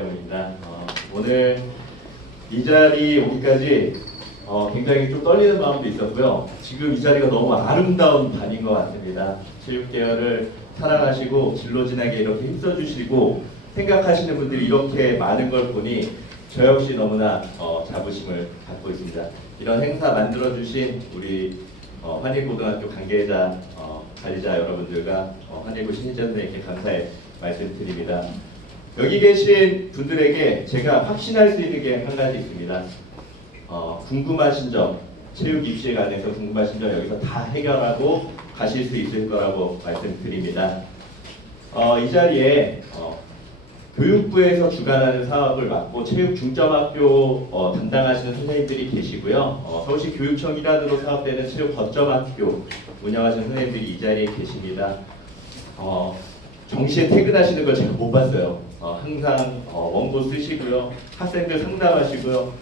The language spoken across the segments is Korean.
김정우입니다. 오늘 이 자리 오기까지 굉장히 좀 떨리는 마음도 있었고요. 지금 이 자리가 너무 아름다운 반인 것 같습니다. 체육계열을 사랑하시고 진로진에게 이렇게 힘써주시고 생각하시는 분들이 이렇게 많은 걸 보니 저 역시 너무나 자부심을 갖고 있습니다. 이런 행사 만들어주신 우리 환일고등학교 관계자, 관리자 여러분들과 환일고 신희재 선생님께 감사의 말씀드립니다. 여기 계신 분들에게 제가 확신할 수 있는 게 한 가지 있습니다. 궁금하신 점, 체육 입시에 관해서 궁금하신 점 여기서 다 해결하고 가실 수 있을 거라고 말씀드립니다. 이 자리에 교육부에서 주관하는 사업을 맡고 체육 중점학교 담당하시는 선생님들이 계시고요. 서울시 교육청 일환으로 사업되는 체육 거점학교 운영하시는 선생님들이 이 자리에 계십니다. 정시에 퇴근하시는 걸 제가 못 봤어요. 항상 원고 쓰시고요. 학생들 상담하시고요.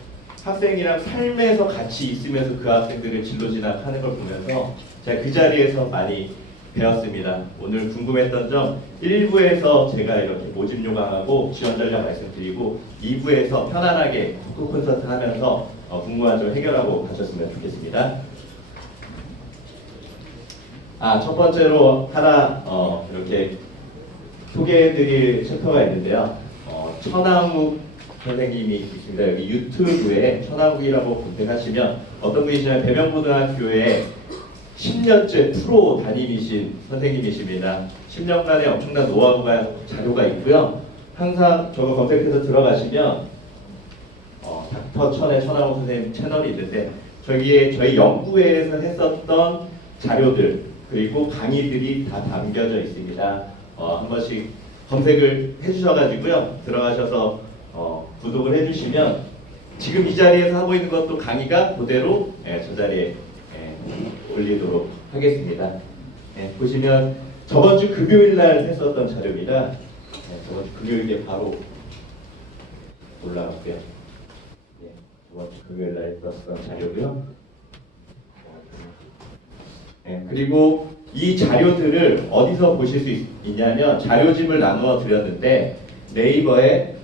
학생이랑 삶에서 같이 있으면서 그 학생들을 진로 진학하는 걸 보면서 제가 그 자리에서 많이 배웠습니다. 오늘 궁금했던 점 1부에서 제가 이렇게 모집 요강하고 지원 전략 말씀드리고 2부에서 편안하게 토크 콘서트 하면서 궁금한 점 해결하고 가셨으면 좋겠습니다. 첫 번째로 하나 이렇게 소개해드릴 챕터가 있는데요. 천하욱 선생님이 있습니다. 여기 유튜브에 천하욱이라고 검색하시면 어떤 분이시냐면 대명고등학교에 10년째 프로 담임이신 선생님이십니다. 10년간의 엄청난 노하우가 자료가 있고요. 항상 저거 검색해서 들어가시면 닥터 천의 천하욱 선생님 채널이 있는데 저기에 저희 연구회에서 했었던 자료들 그리고 강의들이 다 담겨져 있습니다. 한 번씩 검색을 해주셔가지고요. 들어가셔서 구독을 해주시면 지금 이 자리에서 하고 있는 것도 강의가 그대로 저 자리에 올리도록 하겠습니다. 보시면 저번 주 금요일 날 했었던 자료입니다. 저번 주 금요일에 바로 올라갔고요. 저번 주 금요일 날 했었던 자료고요. 그리고 이 자료들을 어디서 보실 수 있냐면 자료집을 나누어 드렸는데 네이버에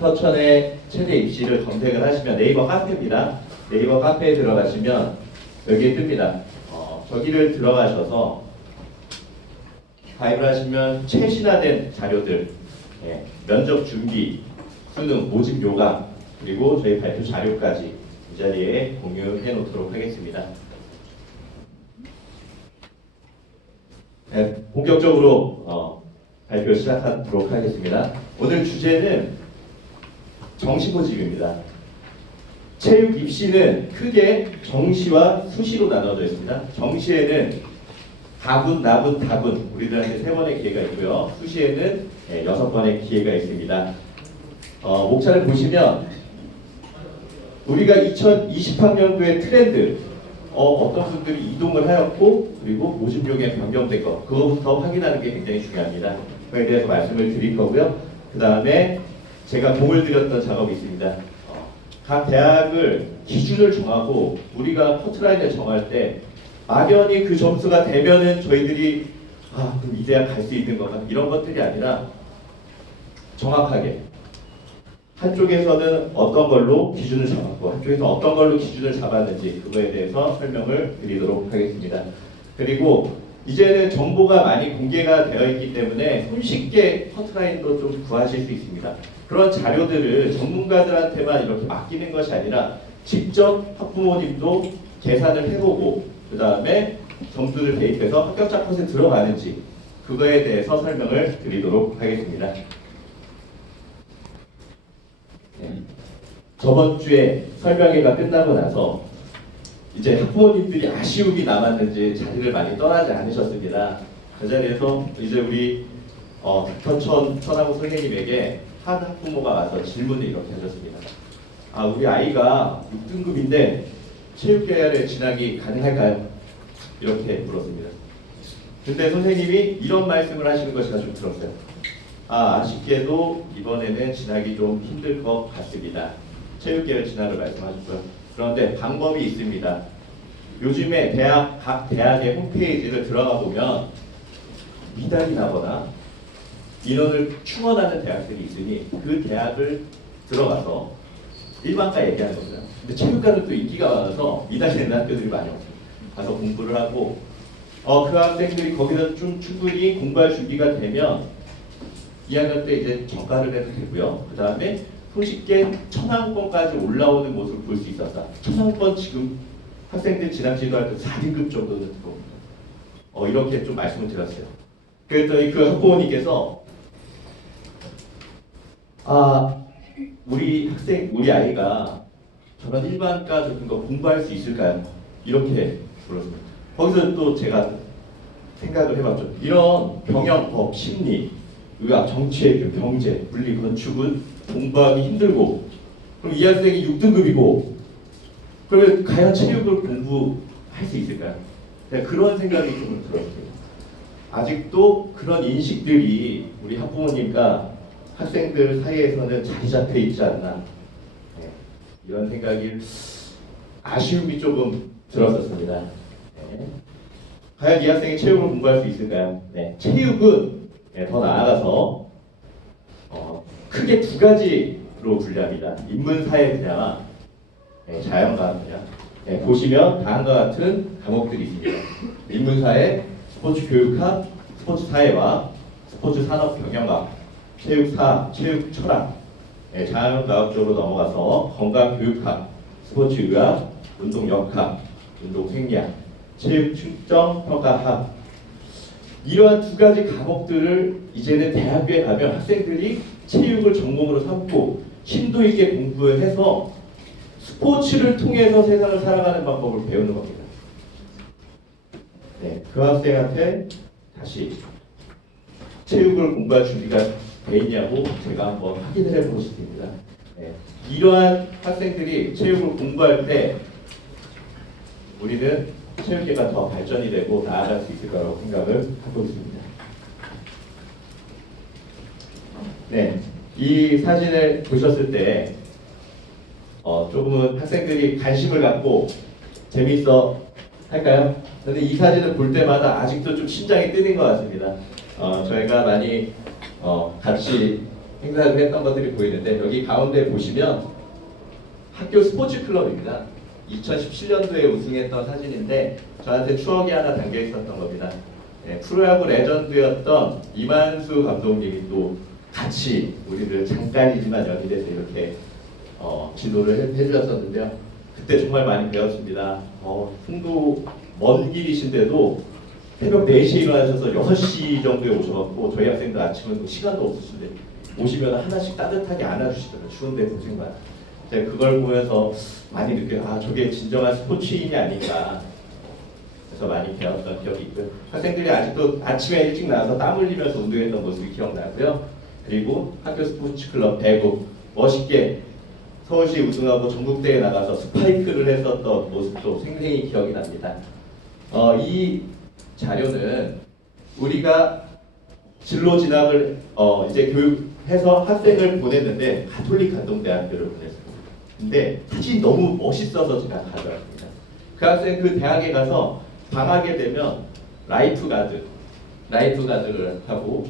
닥터천의 최대 입시를 검색을 하시면 네이버 카페입니다. 네이버 카페에 들어가시면 여기에 뜹니다. 저기를 들어가셔서 가입을 하시면 최신화된 자료들, 면접 준비, 수능, 모집 요강, 그리고 저희 발표 자료까지 이 자리에 공유해 놓도록 하겠습니다. 본격적으로 발표 시작하도록 하겠습니다. 오늘 주제는 정시모집입니다. 체육 입시는 크게 정시와 수시로 나눠져 있습니다. 정시에는 가군, 나군, 다군 우리들한테 3번의 기회가 있고요. 수시에는 6번의 기회가 있습니다. 목차를 보시면 우리가 2020학년도의 트렌드 어떤 분들이 이동을 하였고 그리고 모집 요강이 변경된 것 그것부터 확인하는 게 굉장히 중요합니다. 그에 대해서 말씀을 드릴 거고요. 그 다음에 제가 공을 들였던 작업이 있습니다. 각 대학을 기준을 정하고 우리가 커트라인을 정할 때 막연히 그 점수가 되면은 저희들이 그럼 이 대학 갈 수 있는 건가 이런 것들이 아니라 정확하게 한쪽에서는 어떤 걸로 기준을 잡았고 한쪽에서 어떤 걸로 기준을 잡았는지 그거에 대해서 설명을 드리도록 하겠습니다. 그리고 이제는 정보가 많이 공개가 되어 있기 때문에 손쉽게 커트라인도 좀 구하실 수 있습니다. 그런 자료들을 전문가들한테만 이렇게 맡기는 것이 아니라 직접 학부모님도 계산을 해보고 그 다음에 점수를 대입해서 합격자 컷에 들어가는지 그거에 대해서 설명을 드리도록 하겠습니다. 저번 주에 설명회가 끝나고 나서 이제 학부모님들이 아쉬움이 남았는지 자리를 많이 떠나지 않으셨습니다. 그 자리에서 이제 우리 닥터 천하욱 선생님에게 한 학부모가 와서 질문을 이렇게 하셨습니다. 우리 아이가 6등급인데 체육계열에 진학이 가능할까요? 이렇게 물었습니다. 근데 선생님이 이런 말씀을 하시는 걸 제가 좀 들었어요. 아쉽게도 이번에는 진학이 좀 힘들 것 같습니다. 체육계열 진학을 말씀하셨고요. 그런데 방법이 있습니다. 요즘에 각 대학의 홈페이지를 들어가 보면 미달이 나거나 인원을 충원하는 대학들이 있으니 그 대학을 들어가서 일반과 얘기하는 거죠. 근데 체육과는 또 인기가 많아서 이달이 되는 학교들이 많이 없어요. 가서 공부를 하고 그 학생들이 거기서 좀 충분히 공부할 준비가 되면 2학년 때 이제 전과를 해도 되고요. 그 다음에 손쉽게 천왕권까지 올라오는 모습을 볼 수 있었다. 천왕권 지금 학생들 지난 지도할 때 4등급 정도는 들어옵니다. 이렇게 좀 말씀을 드렸어요. 그랬더니 그 학부모님께서 우리 아이가 저런 일반과 같은 거 공부할 수 있을까요? 이렇게 물었습니다. 거기서 또 제가 생각을 해봤죠. 이런 경영, 법, 심리, 의학, 정치외교, 경제, 물리, 건축은 공부하기 힘들고 그럼 이 학생이 6등급이고 그러면 과연 체육을 공부할 수 있을까요? 네, 그런 생각이 좀 들었어요. 아직도 그런 인식들이 우리 학부모님과 학생들 사이에서는 자리 잡혀 있지 않나 이런 생각이 아쉬움이 조금 들었었습니다. 네. 과연 이 학생이 체육을 공부할 수 있을까요? 네. 체육은 더 나아가서 크게 두 가지로 분류합니다. 인문사회 분야와 자연과학 분야. 보시면 다음과 같은 과목들이 있습니다. 인문사회, 스포츠교육학, 스포츠사회와 스포츠산업경영학, 체육사, 체육철학, 자연과학 쪽으로 넘어가서 건강교육학, 스포츠의학, 운동역학, 운동생리학, 체육측정평가학 이러한 두 가지 과목들을 이제는 대학교에 가면 학생들이 체육을 전공으로 삼고 심도 있게 공부를 해서 스포츠를 통해서 세상을 살아가는 방법을 배우는 겁니다. 네, 그 학생한테 다시 체육을 공부할 준비가 돼 있냐고 제가 한번 확인을 해보고 싶습니다. 네, 이러한 학생들이 체육을 공부할 때 우리는 체육계가 더 발전이 되고 나아갈 수 있을 거라고 생각을 하고 있습니다. 네, 이 사진을 보셨을 때 조금은 학생들이 관심을 갖고 재미있어 할까요? 근데 이 사진을 볼 때마다 아직도 좀 심장이 뛰는 것 같습니다. 저희가 많이 같이 행사를 했던 것들이 보이는데 여기 가운데 보시면 학교 스포츠 클럽입니다. 2017년도에 우승했던 사진인데 저한테 추억이 하나 담겨 있었던 겁니다. 네, 프로야구 레전드였던 이만수 감독님이 또 같이 우리를 잠깐이지만 연희대에서 이렇게 지도를 해주셨었는데요. 그때 정말 많이 배웠습니다. 흥도 먼 길이신데도 새벽 4시에 일어나셔서 6시 정도에 오셔갖고 저희 학생들 아침은 시간도 없으신데 오시면 하나씩 따뜻하게 안아주시더라고요. 추운데 고생만. 제가 그걸 보면서 많이 느껴요. 저게 진정한 스포츠인이 아닌가. 그래서 많이 배웠던 기억이 있고요. 학생들이 아직도 아침에 일찍 나와서 땀 흘리면서 운동했던 모습이 기억나고요. 그리고 학교 스포츠 클럽 배구 멋있게 서울시 우승하고 전국대회에 나가서 스파이크를 했었던 모습도 생생히 기억이 납니다. 이 자료는 우리가 진로 진학을 이제 교육해서 학생을 보냈는데 가톨릭 간동대학교를 보냈습니다. 근데 사진이 너무 멋있어서 제가 가져왔습니다. 그 학생 그 대학에 가서 방학에 되면 라이프가드를 하고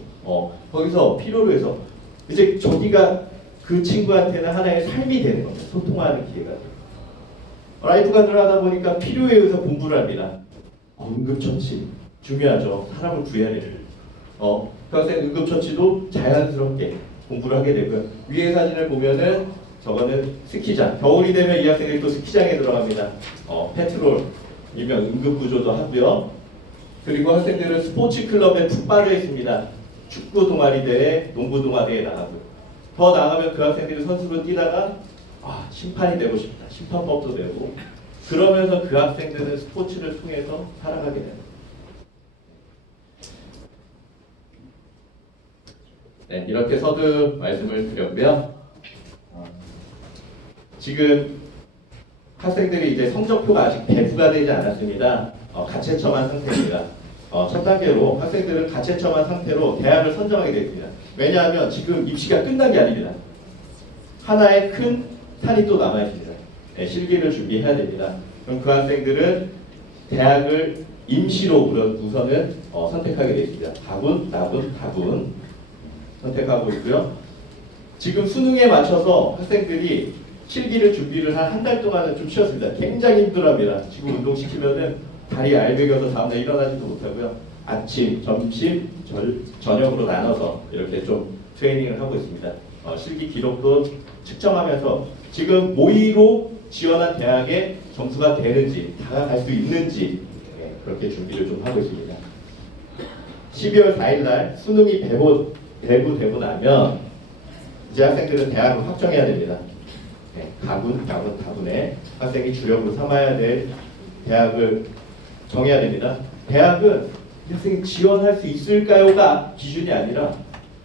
거기서 필요로 해서 이제 저기가 그 친구한테는 하나의 삶이 되는 겁니다. 소통하는 기회가. 라이프가드를 하다 보니까 필요에 의해서 공부를 합니다. 응급처치 중요하죠. 사람을 구해야 돼요. 그 학생 응급처치도 자연스럽게 공부를 하게 되고요. 위에 사진을 보면은 저거는 스키장. 겨울이 되면 이 학생들이 또 스키장에 들어갑니다. 페트롤, 일명 응급구조도 하고요. 그리고 학생들은 스포츠 클럽에 푹 빠져 있습니다. 축구 동아리 대회, 농구 동아리에 나가고. 더 나가면 그 학생들이 선수로 뛰다가 심판이 되고 싶다. 심판법도 되고. 그러면서 그 학생들은 스포츠를 통해서 살아가게 됩니다. 네, 이렇게 서두 말씀을 드렸고요. 지금 학생들이 이제 성적표가 아직 배부가 되지 않았습니다. 가채점한 상태입니다. 첫 단계로 학생들은 가채점한 상태로 대학을 선정하게 되었습니다. 왜냐하면 지금 입시가 끝난 게 아닙니다. 하나의 큰 산이 또 남아 있습니다. 네, 실기를 준비해야 됩니다. 그럼 그 학생들은 대학을 임시로 우선은 선택하게 되어 있습니다. 다분, 나분, 다분. 선택하고 있고요. 지금 수능에 맞춰서 학생들이 실기를 준비를 한 달 동안은 좀 쉬었습니다. 굉장히 힘들어합니다. 지금 운동시키면은 다리 알배겨서 다음날 일어나지도 못하고요. 아침, 점심, 저녁으로 나눠서 이렇게 좀 트레이닝을 하고 있습니다. 실기 기록도 측정하면서 지금 모의로 지원한 대학에 점수가 되는지, 다가갈 수 있는지 그렇게 준비를 좀 하고 있습니다. 12월 4일 날 수능이 배부되고 나면 이제 학생들은 대학을 확정해야 됩니다. 가군에 학생이 주력으로 삼아야 될 대학을 정해야 됩니다. 대학은 이 학생이 지원할 수 있을까요가 기준이 아니라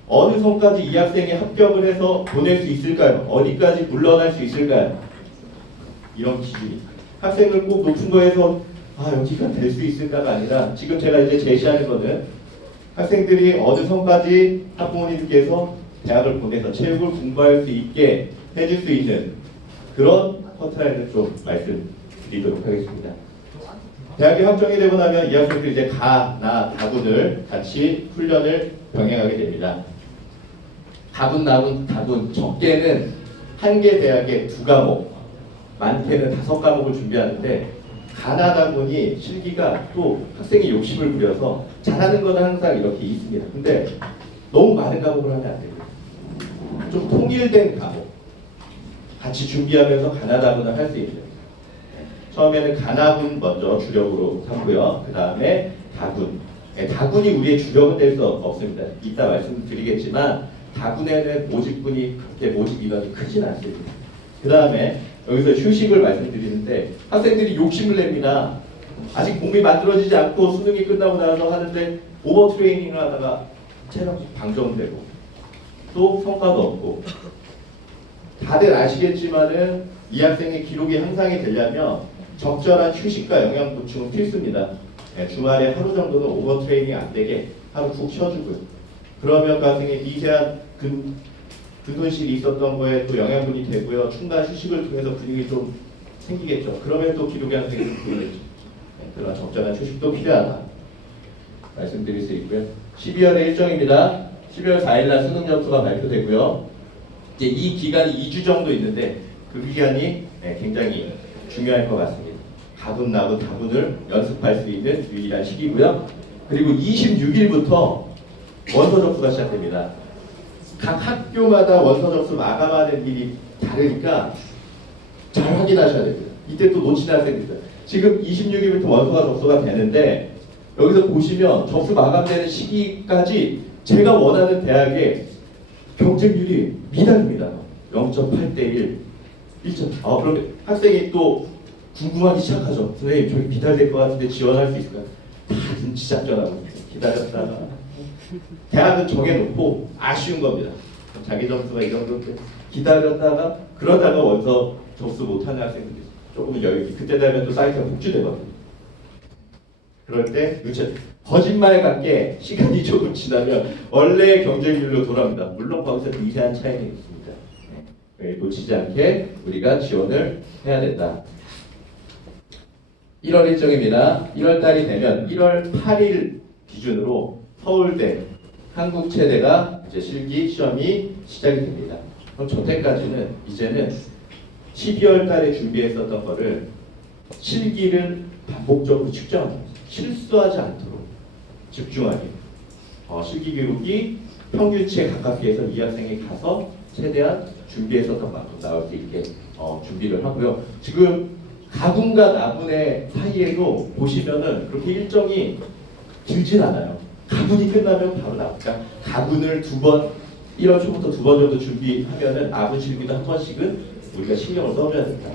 어느 선까지 이 학생이 합격을 해서 보낼 수 있을까요? 어디까지 물러날 수 있을까요? 이런 기준이. 학생을 꼭 높은 거에서 여기가 될 수 있을까가 아니라 지금 제가 이제 제시하는 거는 학생들이 어느 선까지 학부모님께서 대학을 보내서 체육을 공부할 수 있게 해줄 수 있는 그런 커트라인을 좀 말씀드리도록 하겠습니다. 대학이 확정이 되고 나면 이 학생들이 이제 다군을 같이 훈련을 병행하게 됩니다. 다군 적게는 한 개 대학에 2과목, 많게는 5과목을 준비하는데 다군이 실기가 또 학생이 욕심을 부려서 잘하는 건 항상 이렇게 있습니다. 근데 너무 많은 과목을 하면 안 됩니다. 좀 통일된 과목 같이 준비하면서 다군을 할 수 있는. 처음에는 다군 먼저 주력으로 삼고요. 그 다음에 다군. 다군이 우리의 주력은 될 수 없습니다. 이따 말씀드리겠지만 다군에는 모집군이 그렇게 모집 인원이 크진 않습니다. 그 다음에 여기서 휴식을 말씀드리는데 학생들이 욕심을 냅니다. 아직 몸이 만들어지지 않고 수능이 끝나고 나서 하는데 오버 트레이닝을 하다가 체력이 방전되고 또 성과도 없고. 다들 아시겠지만은 이 학생의 기록이 향상이 되려면 적절한 휴식과 영양 보충은 필수입니다. 주말에 하루 정도는 오버 트레이닝 안 되게 하루 푹 쉬어주고요. 그러면 그 학생의 미세한 근손실이 있었던 거에 또 영양분이 되고요. 충분한 휴식을 통해서 근육이 좀 생기겠죠. 그러면 또 기록이 향상이 좀 보이겠죠. 그러나 적절한 휴식도 필요하다 말씀드릴 수 있고요. 12월의 일정입니다. 12월 4일날 수능 점수가 발표되고요. 이제 이 기간이 2주 정도 있는데 그 기간이 굉장히 중요할 것 같습니다. 다군을 연습할 수 있는 유일한 시기고요. 그리고 26일부터 원서 접수가 시작됩니다. 각 학교마다 원서 접수 마감하는 일이 다르니까 잘 확인하셔야 됩니다. 이때 또 놓치는 학생들 있어요. 지금 26일부터 원서가 접수가 되는데 여기서 보시면 접수 마감되는 시기까지 제가 원하는 대학의 경쟁률이 미달입니다. 0.8대 1, 1점. 그럼 학생이 또 궁금하기 시작하죠. 선생님, 저기 미달될 것 같은데 지원할 수 있을까요? 다 눈치 작전하고 기다렸다가 대학은 정해놓고 아쉬운 겁니다. 자기 점수가 이 정도인데 기다렸다가 그러다가 원서 접수 못하는 학생들이 있어요. 조금 여유 있게. 그때 되면 또 사이트가 폭주되거든요. 그럴 때 거짓말 같게 시간이 조금 지나면 원래의 경쟁률로 돌아옵니다. 물론 거기서 미세한 차이는 있습니다. 놓치지 않게 우리가 지원을 해야 된다. 1월 일정입니다. 1월 달이 되면 1월 8일 기준으로 서울대, 한국체대가 이제 실기 시험이 시작이 됩니다. 그럼 저때까지는 이제는 12월 달에 준비했었던 거를 실기를 반복적으로 측정합니다. 실수하지 않도록 집중하게. 실기 기록이 평균치에 가깝게 해서 이 학생이 가서 최대한 준비했었던 만큼 나올 수 있게 준비를 하고요. 지금 가군과 나군의 사이에도 보시면은 그렇게 일정이 길진 않아요. 가군이 끝나면 바로 나오니까 가군을 1월 초부터 2번 정도 준비하면은 나군 실기도 한 번씩은 우리가 신경을 써줘야 된다.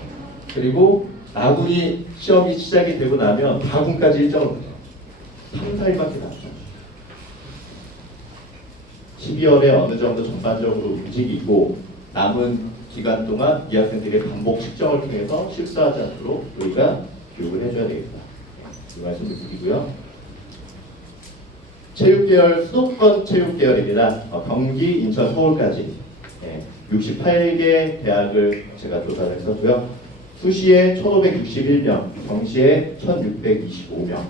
그리고 나군이 시험이 시작이 되고 나면 가군까지 일정을 3, 4일밖에 남죠. 12월에 어느 정도 전반적으로 움직이고 남은 기간 동안 이 학생들의 반복 측정을 통해서 실수하지 않도록 우리가 교육을 해줘야 되겠다. 이 말씀을 드리고요. 체육계열 수도권 체육계열입니다. 경기, 인천, 서울까지 68개 대학을 제가 조사를 했었고요. 수시에 1,561명, 경시에 1,625명,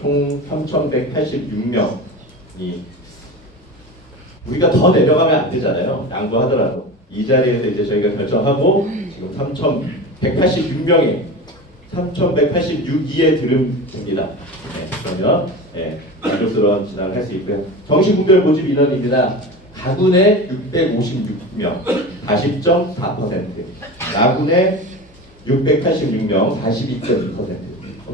총 3,186명이 우리가 더 내려가면 안 되잖아요. 양보하더라도. 이 자리에서 이제 저희가 결정하고 지금 3,186명이 3,186위에 들음입니다. 네, 그러면 만족스러운 진행을 할 수 있고요. 정시분별 모집 인원입니다. 가군에 656명, 40.4%, 나군에 686명, 42.2%.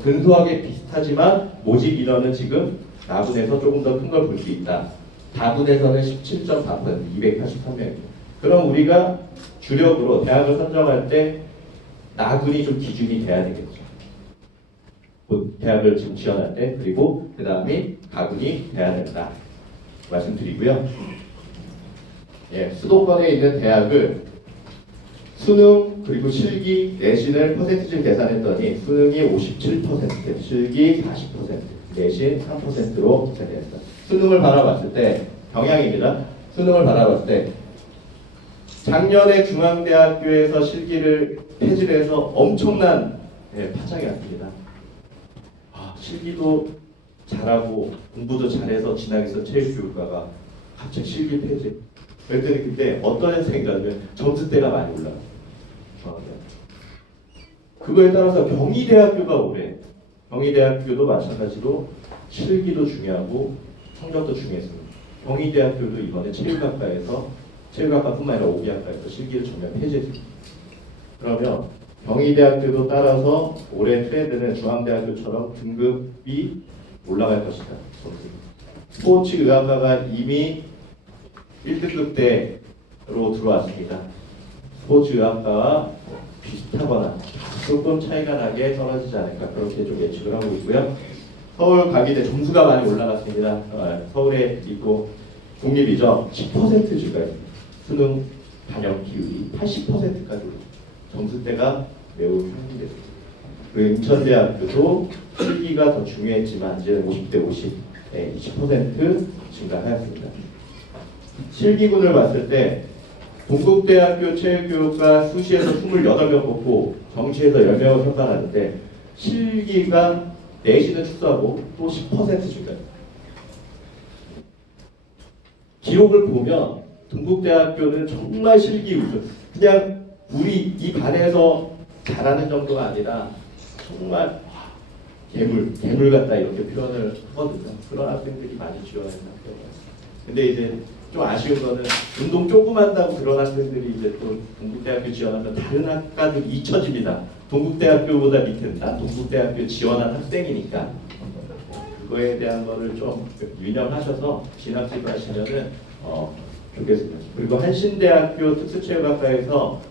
근소하게 비슷하지만 모집 인원은 지금 나군에서 조금 더 큰 걸 볼 수 있다. 다군에서는 17.4%, 283명입니다. 그럼 우리가 주력으로 대학을 선정할 때 나군이 좀 기준이 돼야 되겠죠. 대학을 지금 지원할 때, 그리고 그 다음에 가군이 돼야 된다 말씀드리고요. 수도권에 있는 대학을 수능 그리고 실기 내신을 퍼센티지를 계산했더니 수능이 57%, 실기 40%, 내신 3%로 계산했다. 수능을 바라봤을 때 경향입니다. 수능을 바라봤을 때 작년에 중앙대학교에서 실기를 폐지를 해서 엄청난 파장이 왔습니다. 실기도 잘하고 공부도 잘해서 진학해서 체육교육과가 갑자기 실기 폐지. 그랬더니 그때 어떤 현상이냐면 점수대가 많이 올라갔어요. 그거에 따라서 경희대학교가 올해 경희대학교도 마찬가지로 실기도 중요하고 성적도 중요했습니다. 경희대학교도 이번에 체육학과뿐만 아니라 오비학과에서 실기를 전면 폐지했습니다. 그러면 경희대학교도 따라서 올해 트렌드는 중앙대학교처럼 등급이 올라갈 것이다. 스포츠의학과가 이미 1등급대로 들어왔습니다. 스포츠의학과와 비슷하거나 조금 차이가 나게 떨어지지 않을까 그렇게 좀 예측을 하고 있고요. 서울 가기대 점수가 많이 올라갔습니다. 서울에 있고 국립이죠. 10% 증가했습니다. 수능 반영 비율이 80%까지 올랐습니다. 점수대가 매우 향상됐습니다. 그리고 인천대학교도 실기가 더 중요했지만 이제 50대 50, 20% 증가하였습니다. 실기군을 봤을 때 동국대학교 체육교육과 수시에서 28명 뽑고 정시에서 10명을 선발하는데 실기가 내신은 축소하고 또 10% 증가합니다. 기록을 보면 동국대학교는 정말 실기 우수. 그냥 우리 이 반에서 잘하는 정도가 아니라 정말 괴물 같다 이렇게 표현을 하거든요. 그런 학생들이 많이 지원하는 학교가. 근데 이제 좀 아쉬운 거는 운동 조금 한다고 그런 학생들이 이제 또 동국대학교 지원하면 다른 학과들이 잊혀집니다. 동국대학교보다 밑에 난 동국대학교 지원한 학생이니까 그거에 대한 거를 좀 유념하셔서 진학지도 하시면은 좋겠습니다. 그리고 한신대학교 특수체육학과에서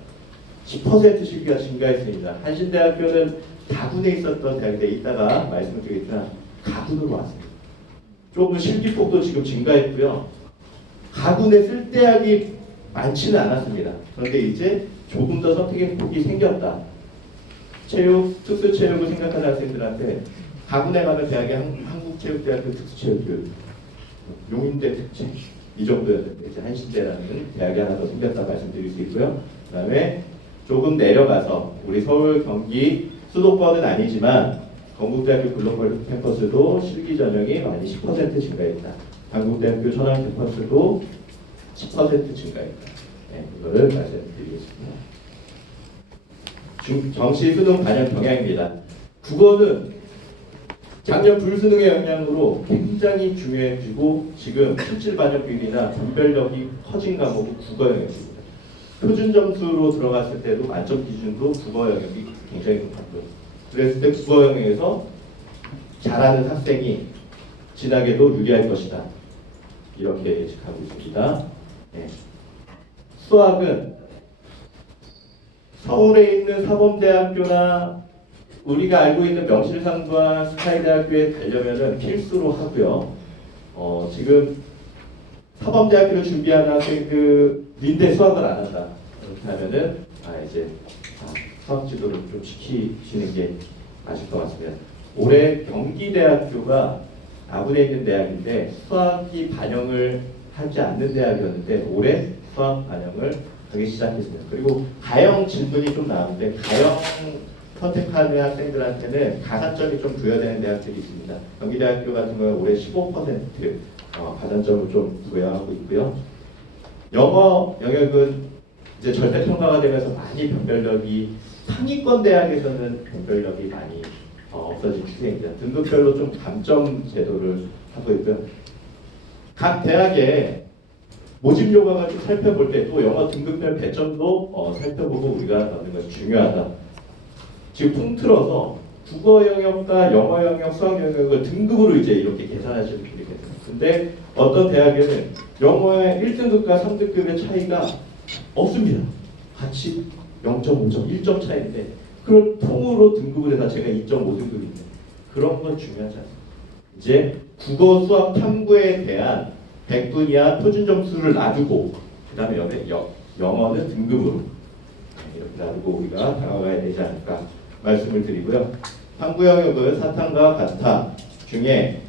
10% 실기가 증가했습니다. 한신대학교는 다군에 있었던 대학인데 이따가 말씀을 드리겠지만 가군으로 왔습니다. 조금 실기폭도 지금 증가했고요. 가군에 쓸 대학이 많지는 않았습니다. 그런데 이제 조금 더 선택의 폭이 생겼다. 특수체육을 생각하는 학생들한테 가군에 가면 대학이 한국체육대학교 특수체육교육, 용인대 특채 이 정도였는데 이제 한신대라는 대학이 하나 더 생겼다 말씀드릴 수 있고요. 그 다음에 조금 내려가서 우리 서울, 경기 수도권은 아니지만 건국대학교 글로벌 캠퍼스도 실기 전형이 많이 10% 증가했다. 한국대학교 천안 캠퍼스도 10% 증가했다. 이거를 말씀드리겠습니다. 정시 수능 반영 경향입니다. 국어는 작년 불수능의 영향으로 굉장히 중요해지고 지금 실질 반영 비율이나 분별력이 커진 과목은 국어 영역입니다. 표준 점수로 들어갔을 때도 만점 기준도 국어 영역이 굉장히 높았고요. 그랬을 때 국어 영역에서 잘하는 학생이 진학에도 유리할 것이다. 이렇게 예측하고 있습니다. 수학은 서울에 있는 사범대학교나 우리가 알고 있는 명실상부와 스카이대학교에 가려면은 필수로 하고요. 지금 사범대학교를 준비하는 학생들인데 수학을 안 한다. 그렇게 하면은 수학 지도를 좀 시키시는 게 맞을 것 같습니다. 올해 경기대학교가 아군에 있는 대학인데 수학이 반영을 하지 않는 대학이었는데 올해 수학 반영을 하기 시작했습니다. 그리고 가형 질문이 좀 나오는데 가형 선택하는 학생들한테는 가산점이 좀 부여되는 대학들이 있습니다. 경기대학교 같은 경우는 올해 15% 가산점을 좀 부여하고 있고요. 영어 영역은 이제 절대 평가가 되면서 많이 변별력이 상위권 대학에서는 변별력이 많이 없어진 추세입니다. 등급별로 좀 감점 제도를 하고 있고요. 각 대학의 모집 요강을 좀 살펴볼 때 또 영어 등급별 배점도 살펴보고 우리가 넣는 것이 중요하다. 지금 통틀어서 국어 영역과 영어 영역, 수학 영역을 등급으로 이제 이렇게 계산하시는 분이 계세요. 근데 어떤 대학에는 영어의 1등급과 3등급의 차이가 없습니다. 같이 0.5점, 1점 차이인데 그걸 통으로 등급을 해서 제가 2.5등급인데 그런 건 중요하지 않습니다. 이제 국어, 수학, 탐구에 대한 100분 이하 표준 점수를 놔두고 그 다음에 영어는 등급으로 이렇게 놔두고 우리가 다가가야 되지 않을까 말씀을 드리고요. 탐구 영역은 사탐과 가타 중에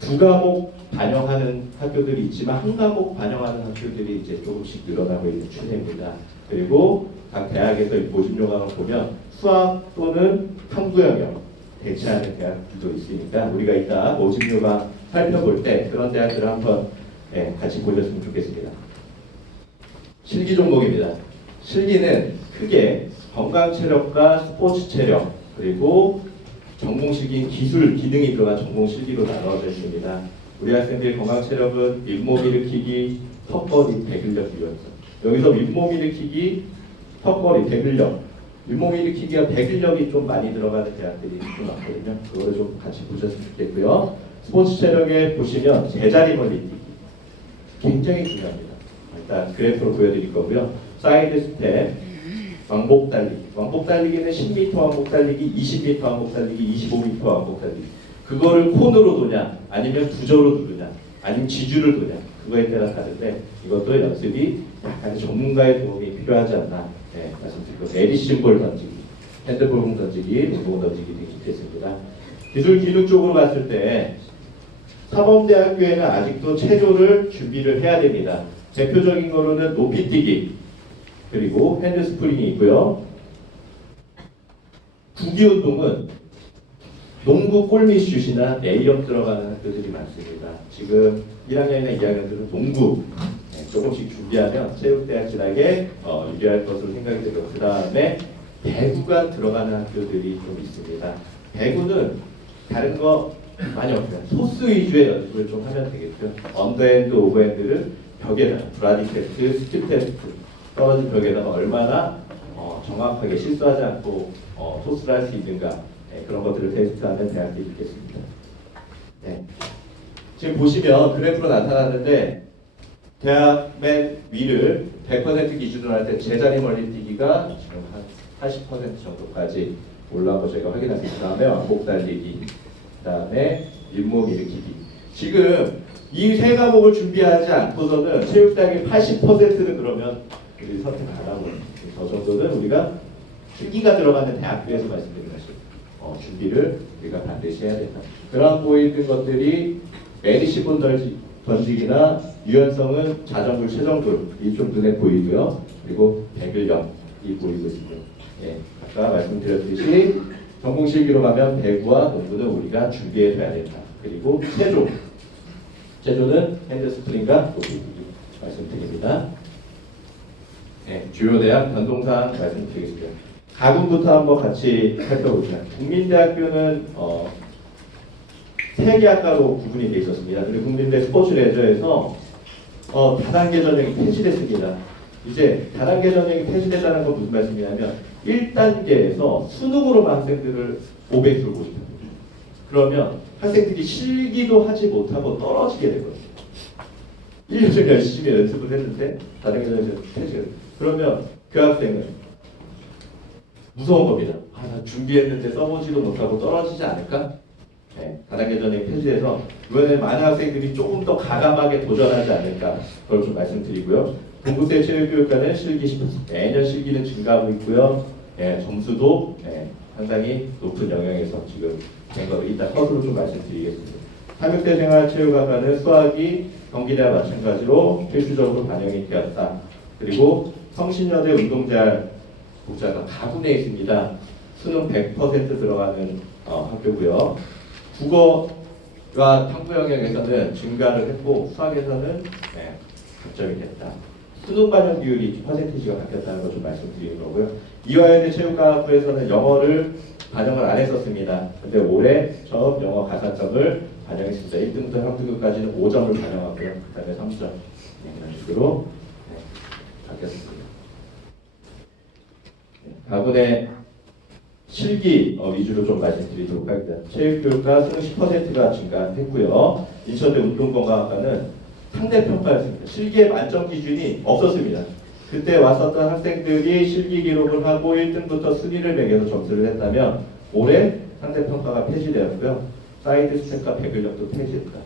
두 과목 반영하는 학교들이 있지만 한 과목 반영하는 학교들이 이제 조금씩 늘어나고 있는 추세입니다. 그리고 각 대학에서 모집 요강을 보면 수학 또는 탐구 영역 대체하는 대학들도 있으니까 우리가 이따 모집 요강 살펴볼 때 그런 대학들을 한번 같이 보셨으면 좋겠습니다. 실기 종목입니다. 실기는 크게 건강 체력과 스포츠 체력 그리고 전공 실기인 기술 기능이 들어간 전공 실기로 나눠져 있습니다. 우리 학생들 건강 체력은 윗몸 일으키기, 턱걸이, 배근력 유연성. 여기서 윗몸 일으키기, 턱걸이, 배근력. 윗몸 일으키기와 배근력이 좀 많이 들어가는 대학들이 좀 많거든요. 그거를 좀 같이 보셨으면 좋겠고요. 스포츠 체력에 보시면 제자리 멀리 뛰기. 굉장히 중요합니다. 일단 그래프로 보여드릴 거고요. 사이드 스텝, 왕복 달리기. 왕복 달리기는 10m 왕복 달리기, 20m 왕복 달리기, 25m 왕복 달리기. 그거를 콘으로 도냐, 아니면 부저로 두느냐, 아니면 지주를 도냐. 그거에 따라 다른데 이것도 연습이 약간 전문가의 도움이 필요하지 않나 말씀드리고 메디신볼 던지기, 핸드볼 던지기, 농구공 던지기 등이 있겠습니다. 기술 기능 쪽으로 봤을 때 사범대학교에는 아직도 체조를 준비를 해야 됩니다. 대표적인 거로는 높이뛰기 그리고 핸드스프링이 있고요. 구기 운동은 농구 골밑슛이나 레이업 들어가는 학교들이 많습니다. 지금 1학년이나 2학년들은 농구 조금씩 준비하면 체육대학 진학에 유리할 것으로 생각이 들고 그 다음에 배구가 들어가는 학교들이 좀 있습니다. 배구는 다른 거 많이 없어요. 소수 위주의 연습을 좀 하면 되겠죠. 언더핸드, 오버핸드를 벽에다가 브라디 테스트, 스킵 테스트 떨어진 벽에다가 얼마나 정확하게 실수하지 않고 토스를 할 수 있는가 그런 것들을 테스트하는 대학들이 있겠습니다. 지금 보시면 그래프로 나타나는데 대학 맨 위를 100% 기준으로 할 때 제자리 멀리 뛰기가 지금 한 80% 정도까지 올라온 거 저희가 확인할 수 있습니다. 그 다음에 왕복 달리기, 그 다음에 윗몸 일으키기. 지금 이 세 과목을 준비하지 않고서는 체육대학의 80%는 그러면 우리 선택 안 하고 저 정도는 우리가 실기가 들어가는 대학교에서 말씀드린 것이 준비를 우리가 반드시 해야 된다. 그런 보이는 것들이 메디시본 던지기나 유연성은 자전거, 최정굴이 좀 눈에 보이고요. 그리고 배근력이 보이고 있습니다. 아까 말씀드렸듯이 전공실기로 가면 배구와 농구는 우리가 준비해줘야 된다. 그리고 체조는 핸드스프링과 높이뛰기 말씀드립니다. 주요 대학 변동사항 말씀드리겠습니다. 가군부터 한번 같이 살펴보시죠. 국민대학교는 세 개 학과로 구분이 되어 있었습니다. 그리고 국민대 스포츠 레저에서 다단계 전형이 폐지됐습니다. 이제 다단계 전형이 폐지됐다는 건 무슨 말씀이냐면 1단계에서 수능으로만 학생들을 500수를 모집합니다. 그러면 학생들이 실기도 하지 못하고 떨어지게 되거든요. 1년 전에 열심히 연습을 했는데 다단계 전형이 폐지가 됩니다. 그러면 그 학생은 무서운 겁니다. 나 준비했는데 써보지도 못하고 떨어지지 않을까? 다단계 전형이 폐지돼서 이번에 많은 학생들이 조금 더 가감하게 도전하지 않을까 그걸 좀 말씀드리고요. 동국대 체육교육과는 실기 10%, 매년 실기는 증가하고 있고요. 점수도 상당히 높은 영역에서 지금 된 거를 이따 컷으로 좀 말씀드리겠습니다. 삼육대 생활체육학과는 수학이 경기대와 마찬가지로 필수적으로 반영이 되었다. 그리고 성신여대 운동잘 복자가 가군에 있습니다. 수능 100% 들어가는 학교고요. 국어와 탐구 영역에서는 증가를 했고 수학에서는 감점이 됐다. 수능 반영 비율이 퍼센티지가 바뀌었다는 걸 좀 말씀드리는 거고요. 이화여대 체육과학부에서는 영어를 반영을 안 했었습니다. 근데 올해 처음 영어 가산점을 반영했습니다. 1등부터 3등급까지는 5점을 반영하고요. 그 다음에 3점 이런 식으로 바뀌었습니다. 다음에 실기 위주로 좀 말씀드리도록 하겠습니다. 체육교육과 수능 10%가 증가했고요. 인천대 운동건강학과는 상대평가였습니다. 실기의 만점 기준이 없었습니다. 그때 왔었던 학생들이 실기 기록을 하고 1등부터 순위를 매겨서 점수를 했다면 올해 상대평가가 폐지되었고요. 사이드 스텝과 배근력도 폐지했다.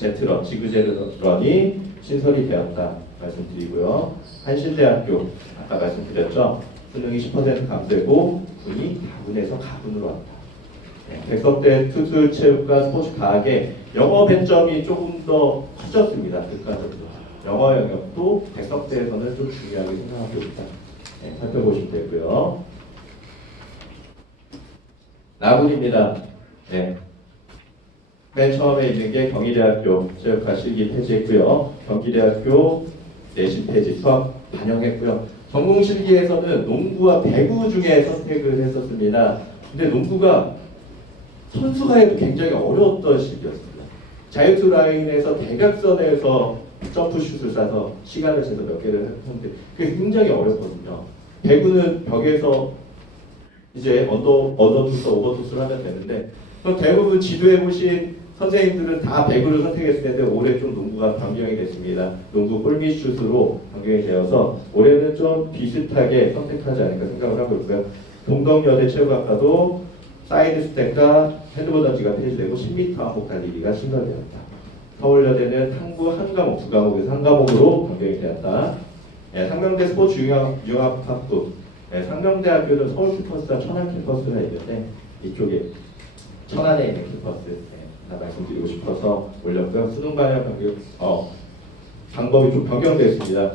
지그재런이 신설이 되었다 말씀드리고요. 한신대학교 아까 말씀드렸죠. 수능이 10% 감되고 군이 다군에서 가군으로 왔다. 백석대 투수 체육과 스포츠 과학의 영어 배점이 조금 더 커졌습니다. 극과적으로. 영어 영역도 백석대에서는 좀 중요하게 생각하고 있다. 살펴보시면 되고요. 나군입니다. 맨 처음에 있는 게 경희대학교 체육과 실기 폐지했고요. 경기대학교 내신 폐지 수학 반영했고요. 전공실기에서는 농구와 배구 중에 선택을 했었습니다. 근데 농구가 선수가 해도 굉장히 어려웠던 시기였습니다. 자유투 라인에서 대각선에서 점프슛을 쏴서 시간을 재서 몇 개를 했는데 그게 굉장히 어렵거든요. 배구는 벽에서 이제 언더토스, 오버토스를 하면 되는데 그럼 대부분 지도해 보신 선생님들은 다 배구를 선택했을 텐데 올해 좀 농구가 변경이 됐습니다. 농구 골밑슛으로 변경이 되어서 올해는 좀 비슷하게 선택하지 않을까 생각을 하고 있고요. 동덕여대 체육학과도 사이드 스텝과 핸드볼 던지가 폐지되고 10m 항복 달리기가 신설되었다. 서울여대는 탐구 한 과목, 두 과목에서 한 과목으로 변경이 되었다. 상명대 스포츠 융합학부 상명대학교는 서울 캠퍼스와 천안 캠퍼스가 있는데 이쪽에 천안에 있는 캠퍼스 다 말씀드리고 싶어서 올렸고요. 수능 반영 방법이 좀 변경됐습니다.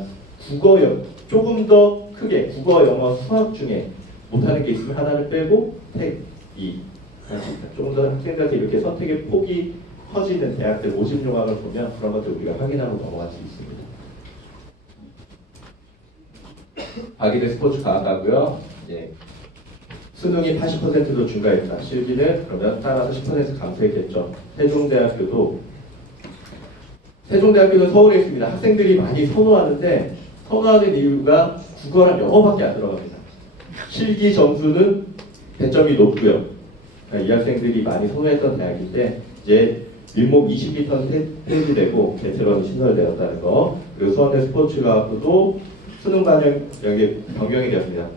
조금 더 크게 국어, 영어, 수학 중에 못하는 게 있으면 하나를 빼고 택2 조금 더 학생들한테 이렇게 선택의 폭이 커지는 대학들 50요강을 보면 그런 것들 우리가 확인하고 넘어갈 수 있습니다. 박이대 스포츠 과학하고요. 수능이 80%도 증가했다. 실기는 그러면 따라서 10% 감소했겠죠. 세종대학교는 서울에 있습니다. 학생들이 많이 선호하는데 선호하는 이유가 국어랑 영어밖에 안 들어갑니다. 실기 점수는 배점이 높고요. 이 학생들이 많이 선호했던 대학인데 이제 밀목 20m는 폐지되고 개체론이 신설되었다는 거. 그리고 수원대 스포츠과학부도 수능 반영 여기 변경이 되었습니다.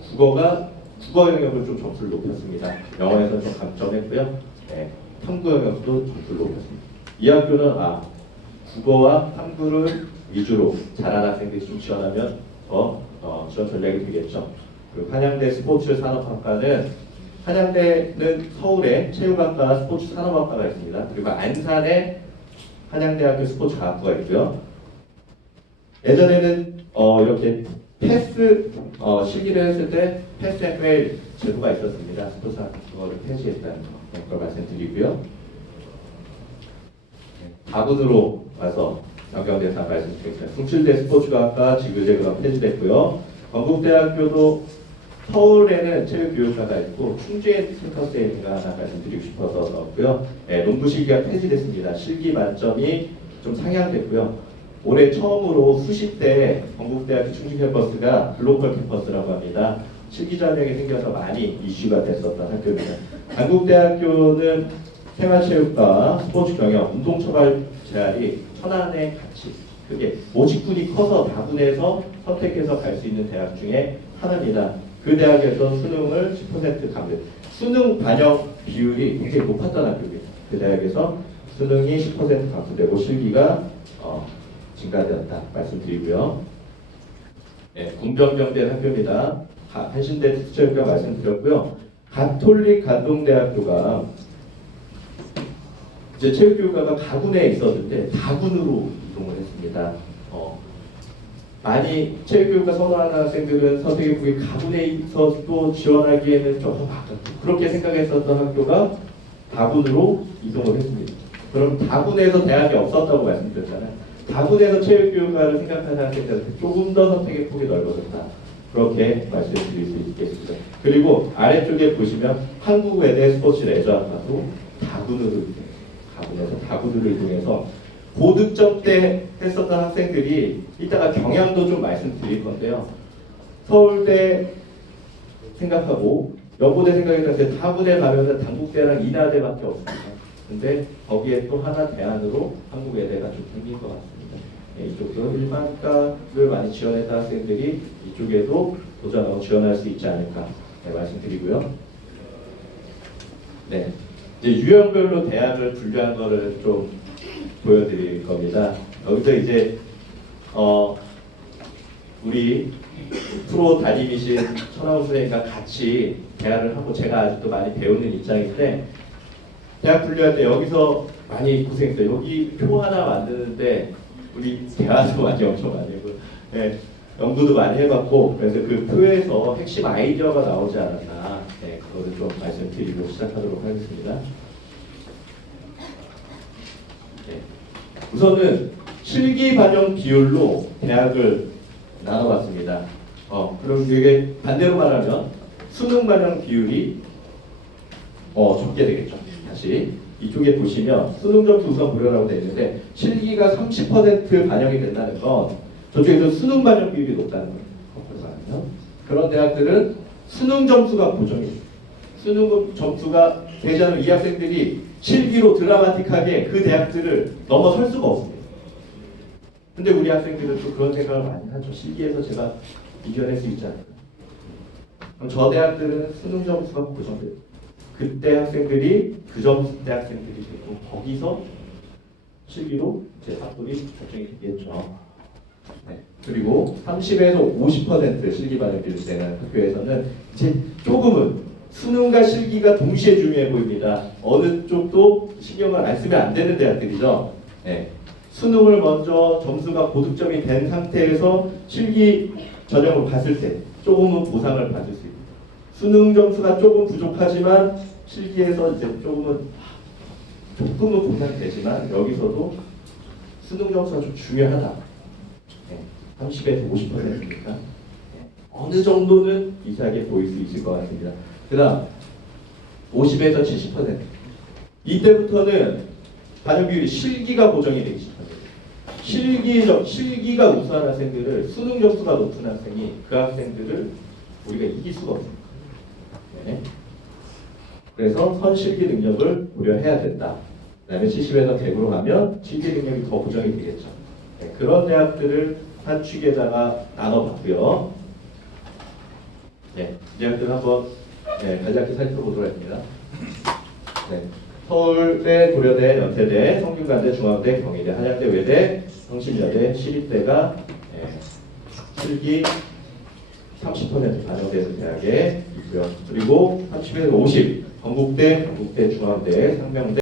국어 영역을 좀 점수를 높였습니다. 영어에서는 좀 감점했고요. 탐구 영역도 점수를 높였습니다. 이 학교는 국어와 탐구를 위주로 잘하는 학생들이 좀 지원하면 더 지원 전략이 되겠죠. 그리고 한양대 스포츠 산업학과는 한양대는 서울에 체육학과 스포츠 산업학과가 있습니다. 그리고 안산에 한양대학교 스포츠 과학부가 있고요. 예전에는 이렇게 패스 실기를 했을 때 패스 앤 페일 제도가 있었습니다. 스포츠 그거를 폐지했다는 걸 말씀드리고요. 다분으로 와서 변경돼서 말씀드리겠습니다. 숭실대 스포츠과학과 지그재그가 폐지됐고요. 건국대학교도 서울에는 체육교육과가 있고 충주에 캠퍼스에 있는 거 하나 말씀드리고 싶어서 넣었고요. 농구 실기가 폐지됐습니다. 실기 만점이 좀 상향됐고요. 올해 처음으로 수시 때 건국대학교 충주 캠퍼스가 글로벌 캠퍼스라고 합니다. 실기 전형이 생겨서 많이 이슈가 됐었던 학교입니다. 한국대학교는 생활체육과 스포츠 경영, 운동처발 제한이 천안에 같이 그게 모집군이 커서 다군에서 선택해서 갈 수 있는 대학 중에 하나입니다. 그 대학에서 수능을 10% 감대. 수능 반영 비율이 굉장히 높았던 학교입니다. 그 대학에서 수능이 10% 감소되고 실기가 증가되었다 말씀드리고요. 군병경대 학교입니다. 한신대 특수체육과 말씀드렸고요. 가톨릭 간동대학교가 이제 체육교육과가 가군에 있었는데 다군으로 이동을 했습니다. 많이 체육교육과 선호하는 학생들은 선택의 폭이 가군에 있어도 지원하기에는 조금 아깝고 그렇게 생각했었던 학교가 다군으로 이동을 했습니다. 그럼 다군에서 대학이 없었다고 말씀드렸잖아요. 다군에서 체육교육과를 생각하는 학생들한테 조금 더 선택의 폭이 넓어졌다. 그렇게 말씀드릴 수 있겠습니다. 그리고 아래쪽에 보시면 한국외대 스포츠 레저학과도 다군에서 다군을 통해서 고득점 때 했었던 학생들이 이따가 경향도 좀 말씀드릴 건데요. 서울대 생각하고 연고대 생각했을 때 다군에 가면은 단국대랑 인하대밖에 없습니다. 근데 거기에 또 하나 대안으로 한국외대가 좀 생긴 것 같습니다. 네, 이쪽도 일반과를 많이 지원했던 학생들이 이쪽에도 도전하고 지원할 수 있지 않을까 말씀드리고요. 네, 이제 유형별로 대학을 분류한 거를 좀 보여드릴 겁니다. 여기서 이제 우리 프로 담임이신 천하우 선생님과 같이 대화를 하고 제가 아직도 많이 배우는 입장인데 대학 분류할 때 여기서 많이 고생했어요. 여기 표 하나 만드는데 우리 대화도 많이 엄청 많이 했고 네, 연구도 많이 해봤고 그래서 그 표에서 핵심 아이디어가 나오지 않았나 네, 그거를 좀 말씀드리고 시작하도록 하겠습니다. 네. 우선은 실기 반영 비율로 대학을 나눠봤습니다. 그럼 이게 반대로 말하면 수능 반영 비율이 적게 되겠죠. 다시 이쪽에 보시면 수능 점수 우선 고려라고 되어 있는데 실기가 30% 반영이 된다는 건 저쪽에서 수능 반영 비율이 높다는 거예요. 그런 대학들은 수능 점수가 고정이 돼요. 수능 점수가 되지 않으면 이 학생들이 실기로 드라마틱하게 그 대학들을 넘어설 수가 없습니다. 근데 우리 학생들은 또 그런 생각을 많이 하죠. 실기에서 제가 이겨낼 수 있지 않을까. 그럼 저 대학들은 수능 점수가 고정돼요. 그때 학생들이 그 점수대 학생들이 되고 거기서 실기로 제 학급이 결정이 되겠죠. 네. 그리고 30에서 50% 실기 반영이 되는 학교에서는 이제 조금은 수능과 실기가 동시에 중요해 보입니다. 어느 쪽도 신경을 안 쓰면 안 되는 대학들이죠. 네. 수능을 먼저 점수가 고득점이 된 상태에서 실기 전형으로 갔을 때 조금은 보상을 받을 수 있습니다. 수능 점수가 조금 부족하지만 실기에서 이제 조금은 보상이 되지만 여기서도 수능 점수가 좀 중요하다. 네. 30에서 50%니까 네. 어느 정도는 이상하게 보일 수 있을 것 같습니다. 그 다음 50에서 70% 이때부터는 반영 비율이 실기가 고정이 되기 시작합니다. 실기가 우수한 학생들을 수능 점수가 높은 학생이 그 학생들을 우리가 이길 수가 없습니다. 네. 그래서 선실기 능력을 고려해야 된다. 그 다음에 70에서 100으로 가면 실기 능력이 더 고정이 되겠죠. 네. 그런 대학들을 한 축에다가 나눠봤고요. 네. 대학들 한번 간략히 살펴보도록 합니다. 네. 서울대, 고려대, 연세대, 성균관대, 중앙대, 경희대, 한양대, 외대, 성심여대, 시립대가 실기 30% 반영되는 대학에 있고요. 그리고 30에서 50, 건국대, 중앙대, 상명대,